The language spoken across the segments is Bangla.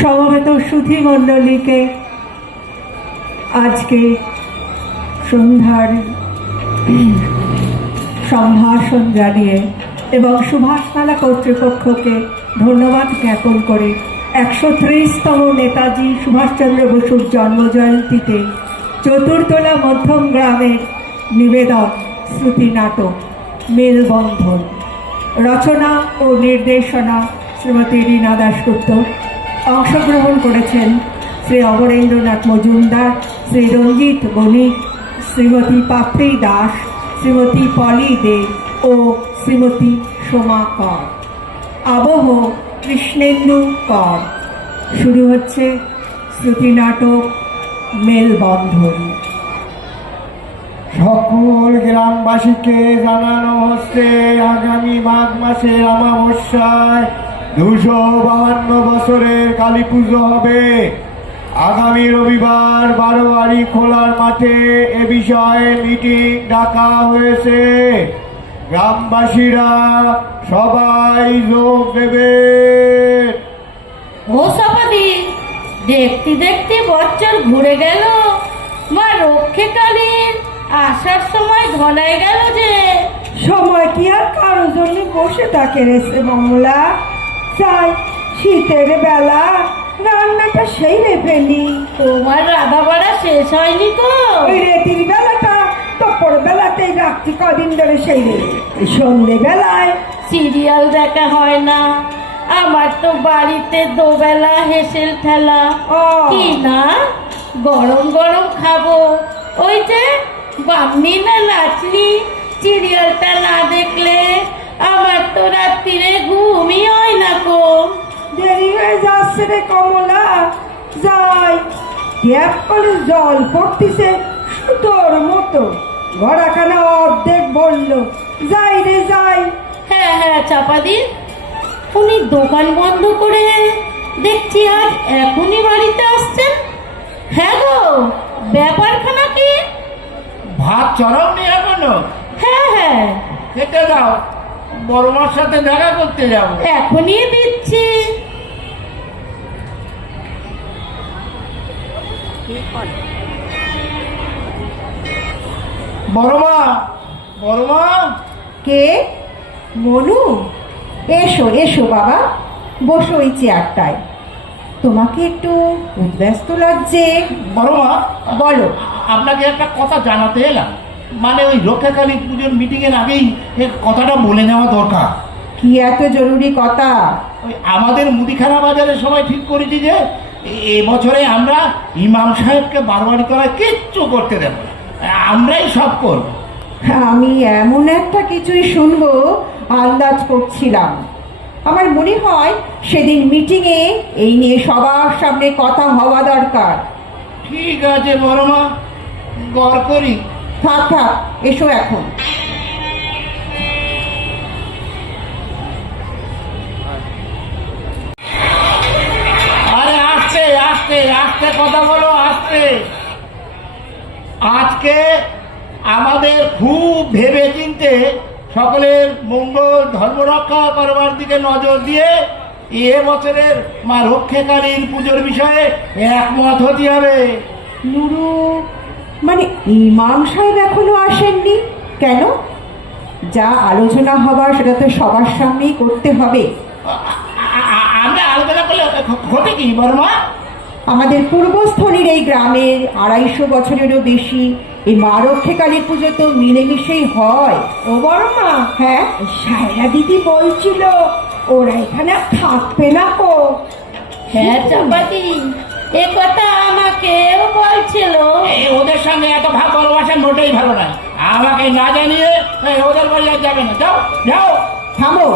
সমবেত সুধী মণ্ডলীকে আজকে সন্ধ্যার সম্ভাষণ জানিয়ে এবং সুভাষমালা কর্তৃপক্ষকে ধন্যবাদ জ্ঞাপন করে ১৩০তম নেতাজি সুভাষচন্দ্র বসুর জন্মজয়ন্তীতে চতুর্তলা মধ্যম গ্রামের নিবেদন শ্রুতি নাটক মেলবন্ধন, রচনা ও নির্দেশনা শ্রীমতী রীনা দাশগুপ্ত। অংশগ্রহণ করেছেন শ্রী অমরেন্দ্রনাথ মজুমদার, শ্রী রঞ্জিত বণিক, শ্রীমতী পাপড়ি দাস, শ্রীমতী পলি দে ও শ্রীমতী সোমা কর। আবহ কৃষ্ণেন্দু কর। শুরু হচ্ছে শ্রুতি নাটক মেলবন্ধন। সকল গ্রামবাসীকে জানানো হচ্ছে আগামী মাঘ মাসের অমাবস্যায় ২৫২ বছরের কালী পুজো হবে। আগামী রবিবার বারোয়ারি খোলার মাঠে এ বিষয়ে মিটিং ডাকা হয়েছে। গ্রামবাসীরা সবাই যোগ দেবে। ও সপাদি, দেখতে দেখতে বছর ঘুরে গেল, মা রক্ষে কালীর আসার সময় ঘনায় গেল যে। সময় কি আর কারোর জন্য বসে থাকে রে মঙ্গলা? চাই শীতের বেলা রান্নাটা সেই রে ফেলি। তোমার রাধা বাড়া শেষ হয়নি তো? ওই রেতির বেলাটা তপর বেলাতেই রাখছি কদিন ধরে সেই রে। সন্ধে বেলায় সিরিয়াল দেখা হয় না। আমার তো বাড়িতে দোবেলা হেসেল ঠেলা। কি না গরম গরম খাবো। ওই যে বামনি না নাচনি সিরিয়ালটা না দেখলে আমার তো রাত্রিরে ঘুমই হয় না কো। দেরি হয়ে যাচ্ছে রে কমলা। যাই ট্যাপ করে জল পড়তিছে সুতোর মতো। ঘোড়াখানা অর্ধেক বললো যাই রে যাই। হ্যাঁ হ্যাঁ চাপাদি, উনি দোকান বন্ধ করে দেখছি আজ এখনই বাড়িতে আসছেন। হ্যাঁ গো, ব্যাপারখানা কি? ভাত চড়াও নি এখনো? হ্যাঁ হ্যাঁ, খেতে দাও, বড় মার সাথে দেখা করতে যাবো। এখনই দিচ্ছি। বড় মা, বড় মা। কে? মনু? এসো এসো বাবা, বসো ওই চেয়ারটায়। তোমাকে একটু উদ্ব্যস্ত লাগছে। বড় মা, বলো। আপনাকে একটা কথা জানাতে এলাম। মানে ওই রক্ষাকালী পুজোর মিটিং এর আগেই এই কথাটা বলে নেওয়া দরকার। কি এত জরুরি কথা? ওই আমাদের মুদিখানা বাজারের সবাই ঠিক করেছি যে এবছরে আমরা ইমাম সাহেবকে বারবারি করায় কিচ্ছু করতে দেব না, আমরাই সব করব। আমি এমন একটা কিছুই শুনবো আন্দাজ করছিলাম। আমার মনে হয় সেদিন মিটিংয়ে এই নিয়ে সবার সামনে কথা হওয়া দরকার। ঠিক আছে বড় মা, গড় করি। থাক থাক, এসো এখন। আরে আস্তে আস্তে আস্তে কথা বলো, আস্তে। আজকে আমাদের খুব ভেবে চিনতে সকলের মঙ্গল ধর্ম রক্ষা করবার দিকে নজর দিয়ে এ বছরের মা রক্ষাকালীর পুজোর বিষয়ে একমত হতে হবে। নুরু, মানে ইমাম সাহেব এখনো আসেননি কেন? যা আলোচনা হবার সেটা তো সবার সামনেই করতে হবে। আমরা আলোচনা করলে হবে কি বর্মা? আমাদের পূর্বস্থলীর এই গ্রামের ২৫০ বছরেরও বেশি এই মা রক্ষাকালী পুজো তো মিলেমিশেই হয়। ও বড় মা, হ্যাঁ সায়রা দিদি বলছিল ওরা এখানে থাকবে না কো। হ্যাঁ চাপাদি, এ কথা আমাকেও বলছিল। ওদের সঙ্গে এত ভাব ভালোবাসা মোটেই ভালো নয়। আমাকে না জানিয়ে ওদের বাড়ি আর যাবে না। যাও যাও। থামো,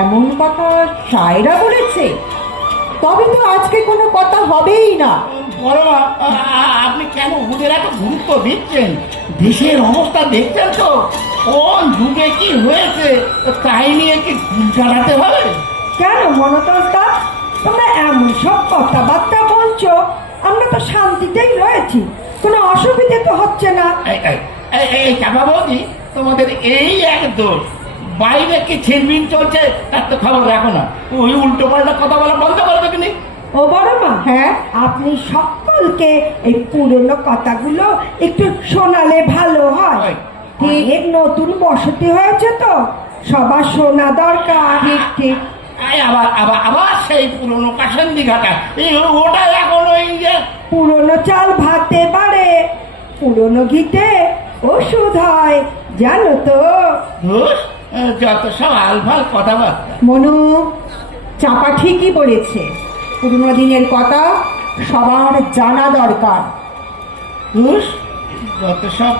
এমন কথা সায়রা বলেছে? তবে তো আজকে কোনো কথা হবেই না। বড়মা, আপনি কেন ওদের এত গুরুত্ব দিচ্ছেন? দেশের অবস্থা দেখছেন তো, কোন যুগে কি হয়েছে তাই নিয়ে কি দিন কাটাতে হবে? কেন মনতোষদা, তোমরা এমন সব কথাবার্তা বলছো? আমরা তো শান্তিতেই রয়েছি, কোনো অসুবিধে তো হচ্ছে না। এই চাপা বৌদি, তোমাদের এই এক দোষ, বাইরে কি ছিনবিন চলছে তার তো খবর রাখো না, ওই উল্টো পাল্টা কথা বলা বন্ধ করবে কিনি। ও বড় মা, হ্যাঁ, আপনি সকলকে এই পুরনো কথাগুলো একটু শোনালে ভালো হয়। হয়। ঠিক, নতুন বসতি হয়েছে তো, সবার শোনা দরকার। ঠিক ঠিক। এই আবার আবার আবার সেই পুরনো কাশান্দি ঘাটা, ওটা এখন ওই যে পুরনো চাল ভাতে বাড়ে, পুরনো ঘিতে ওষুধ হয়, জানো তো। ধুস, যত সব আলফাল কথাবার্তা। মনু, চাপা ঠিকই বলেছে, পুরনো দিনের কথা সবার জানা দরকার। ধুস, যত সব।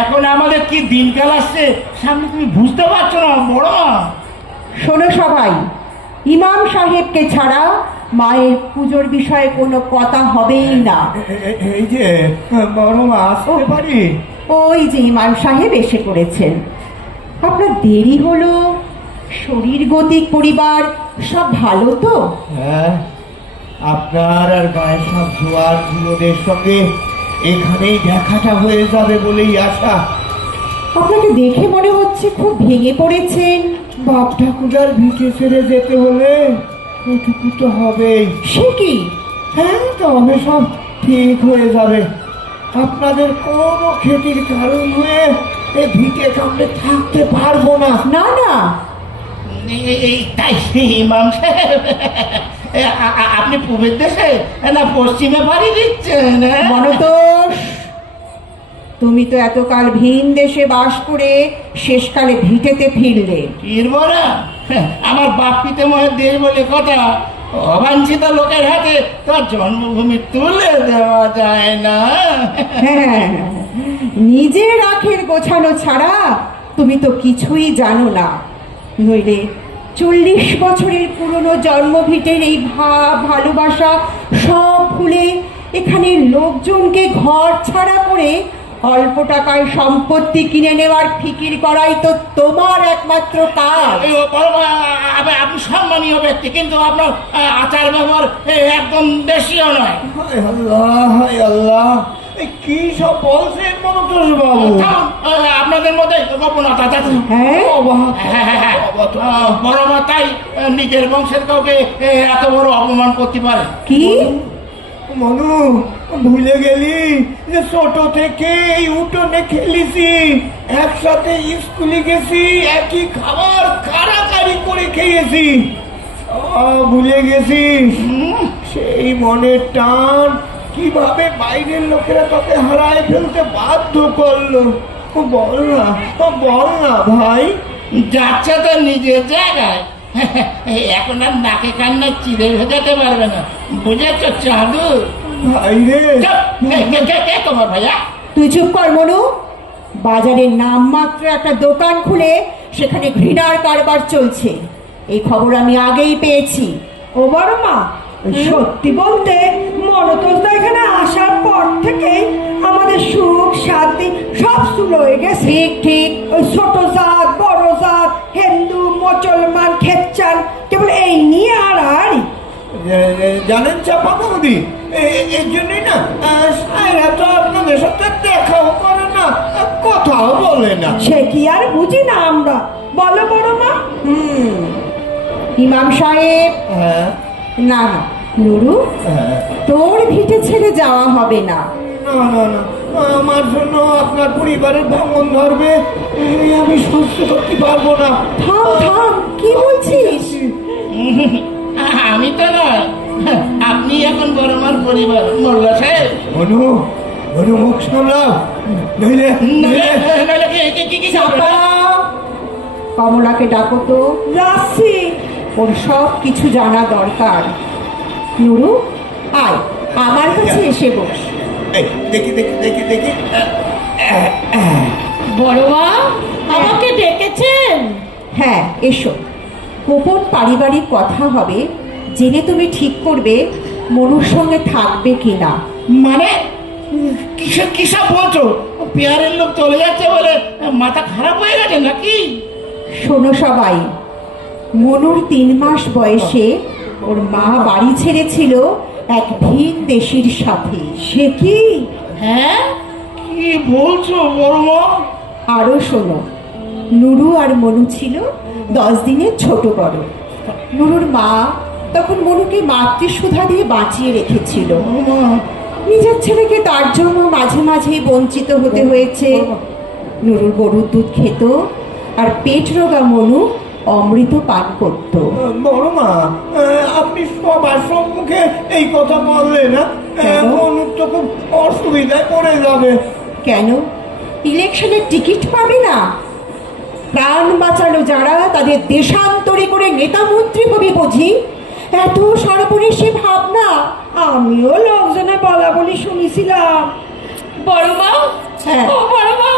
এখন আমাদের কি দিনকাল আসছে সামনে, তুমি বুঝতে পারছো না বড় মা? শোনো সবাই, ইমাম সাহেবকে ছাড়া মায়ের পুজোর বিষয়ে কোনো কথা হবেই না। এই যে বড় মা, আসতে পারি? ওই যে ইমাম সাহেব এসে পড়েছেন। আপনার দেরি হলো, শরীর গতিক পরিবার সব ভালো তো? হ্যাঁ, আপনার আর গায়ের সব জোয়ার যুবদের সঙ্গে এখানেই দেখাটা হয়ে যাবে বলেই আশা। আপনাকে দেখে মনে হচ্ছে খুব ভেঙে পড়েছেন। বাপ ঠাকুরার ভিটে ছেড়ে যেতে হলে এটুকু তো হবেই। সে কি? হ্যাঁ, তবে সব ঠিক হয়ে যাবে। আপনাদের কোনো ক্ষতির কারণ হয়ে এ ভিটে কামড়ে থাকতে পারবো না। না না, তাই ইমাম সাহেব, আপনি পূবের দেশে না পশ্চিমে বাড়ি দিচ্ছেন? মনতোষ, তুমি তো এতকাল ভিন দেশে বাস করে শেষকালে ভিটেতে ফিরলে। ফিরবরা, আমার বাপ পিতামহের দেশ বলে কথা, অবাঞ্ছিত লোকের হাতে তার জন্মভূমি তুলে দেওয়া যায় না। হ্যাঁ, নিজের আখের গোছানো ছাড়া তুমি তো কিছুই জানো না। নইলে 40 বছরের পুরনো জন্মভিটের এই ভাব ভালোবাসা সব ভুলে এখানে লোকজনকে ঘর ছাড়া করে অল্প টাকায় সম্পত্তি কিনে নেওয়ার ফিকির করাই তো তোমার একমাত্র কাজ। এই বড় মা, আপনি সম্মানীয় ব্যক্তি, কিন্তু আপনার আচার ব্যবহার একদম দেশীয় নয়। হায় আল্লাহ, হায় আল্লাহ, এ কি সব বলছেন মনতোষ বাবু? থামুন, আপনাদের মধ্যে গোপনতা আছে। হ্যাঁ, হ্যাঁ, বড় মা তাই নিজের বংশের কাউকে এত বড় অপমান করতে পারে? কি? মনু, ভুলে গেলি যে ছোট থেকে এই উঠোনে খেলেছি, একসাথে স্কুলে গেছি, একই খাবার কাড়াকাড়ি করে খেয়েছি। ভুলে গেছিস? সেই মনের টান কিভাবে বাইরের লোকেরা তোকে হারায় ফেলতে বাধ্য করলো? বল না ভাই। যাচ্ছে তো নিজের জায়গায়, এখন আর নাকে কান্না চিড়ে ভেজাতে পারবে না, বুঝেছ চাঁদু? ভাই রে, কে তোমার ভাইয়া? তুই চুপ কর মনু। বাজারের নামমাত্র একটা দোকান খুলে সেখানে ঘৃণার কারবার চলছে, এই খবর আমি আগেই পেয়েছি। ও বড় মা, সত্যি বলতে মনতোষদা এখানে আসার পর থেকে আমাদের সুখ শান্তি সব শুরু হয়ে গেছে। ঠিক ঠিক, ওই ছোট জাত বড় জাত, হিন্দু মুসলমান খ্রিস্টান, কেবল এই নিয়ে আড়াআড়ি। জানেন চাপা বৌদি, এর জন্যই না সায়রা তো আপনাদের সাথে দেখাও করে না, কথাও বলে না। সে কি আর বুঝি না আমরা, বলো বড় মা? ইমাম সাহেব, হ্যাঁ, না না নুরু, হ্যাঁ। তোর ভিটে ছেড়ে যাওয়া হবে না। না না না, আমার জন্য আপনার পরিবারের ভাঙন ধরবে, আমি সহ্য করতে পারবো না। থাম থাম, কি বলছিস? আমি তো নয়, আপনি এখন বড় মার পরিবার। মোল্লা সাহেব, অনু মুখ সামলাও, নইলে নইলে কি চাপা, কমলাকে ডাকো তো। যাচ্ছি, ওর সব কিছু জানা দরকার। নুরু, আয় আমার কাছে এসে বস। এই, দেখি দেখি দেখি দেখি। বড় মা, আমাকে ডেকেছেন? হ্যাঁ, এসো। গোপন পারিবারিক কথা হবে, জেনে তুমি ঠিক করবে মনুর সঙ্গে থাকবে কিনা। মানে কিসব বলছো? পেয়ারের লোক চলে যাচ্ছে বলে মাথা খারাপ হয়ে গেছে নাকি? শোনো সবাই, মনুর 3 মাস বয়সে ওর মা বাড়ি ছেড়েছিল এক ভিন দেশির সাথে। সে কি? হ্যাঁ, কি বলছো বড় মা? আরো শোনো, নুরু আর মনু ছিল 10 দিনের ছোট বড়। নুরুর মা তখন মনুকে মাতৃসুধা দিয়ে বাঁচিয়ে রেখেছিল। নিজের ছেলেকে তার জন্য মাঝে মাঝেই বঞ্চিত হতে হয়েছে। নুরুর গরুর দুধ খেত আর পেট রোগা মনু অমৃত পান করত। বড় মা, আপনি সবার সম্মুখে এই কথা বললেন না? কেন? মনুর তো খুব অসুবিধায় পড়ে যাবে। কেন? ইলেকশনের টিকিট পাবে না? প্রাণ বাঁচালো যারা, তাদের দেশান্তরে করে নেতা মন্ত্রী হবে বুঝি? এত সর্বনেশে ভাবনা আমিও লোকজনে বলা বলি শুনেছিলাম। বড় মা, হ্যাঁ। ও বড় মা,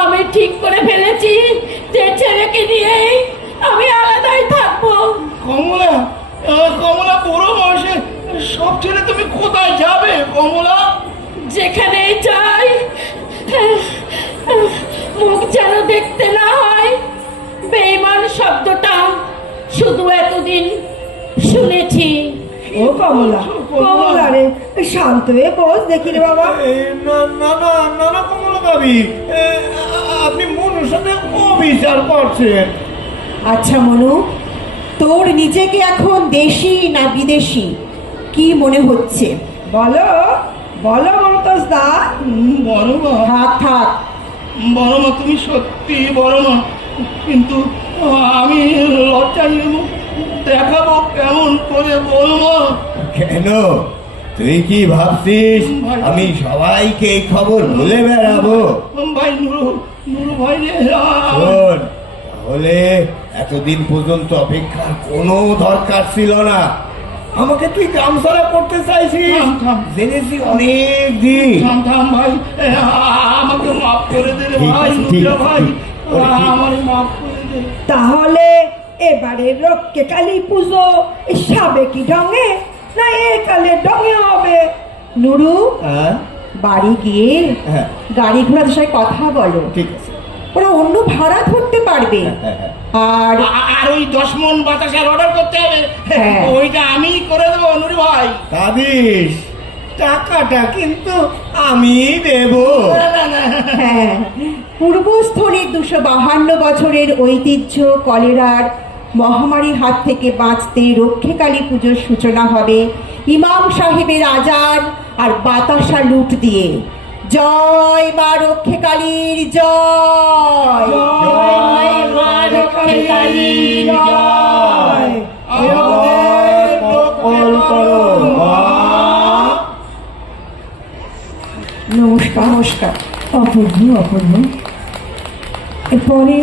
আমি ঠিক করে ফেলেছি যে ছেলেকে নিয়েই আমি আলাদাই থাকবো। কমলা, কমলা বড় বয়সে সব ছেড়ে তুমি কোথায় যাবে কমলা? যেখানে যাই মুখ যেন দেখতে না হয়। বেঈমান শব্দটা শুধু এতদিন শুনেছি। ও কমলা, কমলা রে, শান্ত হয়ে বস দেখি রে বাবা। না না না না না কমলা ভাবি, আপনি মনুর সাথে অবিচার করছেন। আচ্ছা মনু, তোর নিজেকে এখন দেশি না বিদেশি কি মনে হচ্ছে? বলো বলো মমতাজ দা। বড় মা, থাক থাক, বড় মা, তুমি সত্যি বড় মা, কিন্তু আমি লজ্জায় মুখ দেখাবো কেমন করে বড় মা? কেন? তুই কি ভাবছিস আমি সবাইকে এই খবর বলে বেড়াবো? ভাই নুরু, নুরু ভাই রে, শোন, তাহলে এতদিন পর্যন্ত অপেক্ষার কোনো দরকার ছিল না। আমাকে তুই গ্রাম ছাড়া করতে চাইছিস, থাম, থাম। জেনেছি অনেক দিন। থাম থাম ভাই, আমাকে মাফ করে দে রে ঠিক ভাই, আছে, নুরু ঠিক আছে, ভাই, ঠিক আছে। আমার মাফ করে দে। তাহলে এবারে রক্ষে কালী পুজো সাবেকি ঢঙে না এ কালে ঢঙে হবে? নুরু, হ্যাঁ বাড়ি গিয়ে হ্যাঁ, গাড়ি ঘোড়াদের সাথে কথা বলো। ঠিক আছে। ওরা অন্য ভাড়া ধরতে পারবে। হ্যাঁ, হ্যাঁ। আর আর ওই 10 মন বাতাসার অর্ডার করতে হবে, হ্যাঁ। ওইটা আমি করে দেবো নুরু ভাই। কাদিস, টাকাটা কিন্তু আমি দেবো। না, না, না। হ্যাঁ, পূর্বস্থলীর 252 বছরের ঐতিহ্য কলেরার মহামারীর হাত থেকে বাঁচতে রক্ষেকালী পুজোর সূচনা হবে ইমাম সাহেবের আজান আর বাতাসা লুট দিয়ে। জয় মা রক্ষেকালীর জয়। জয় মা রক্ষেকালীর জয়। আমাদের মঙ্গল করো মা। নমস্কার নমস্কার। অপূর্ব অপূর্ব। এরপরে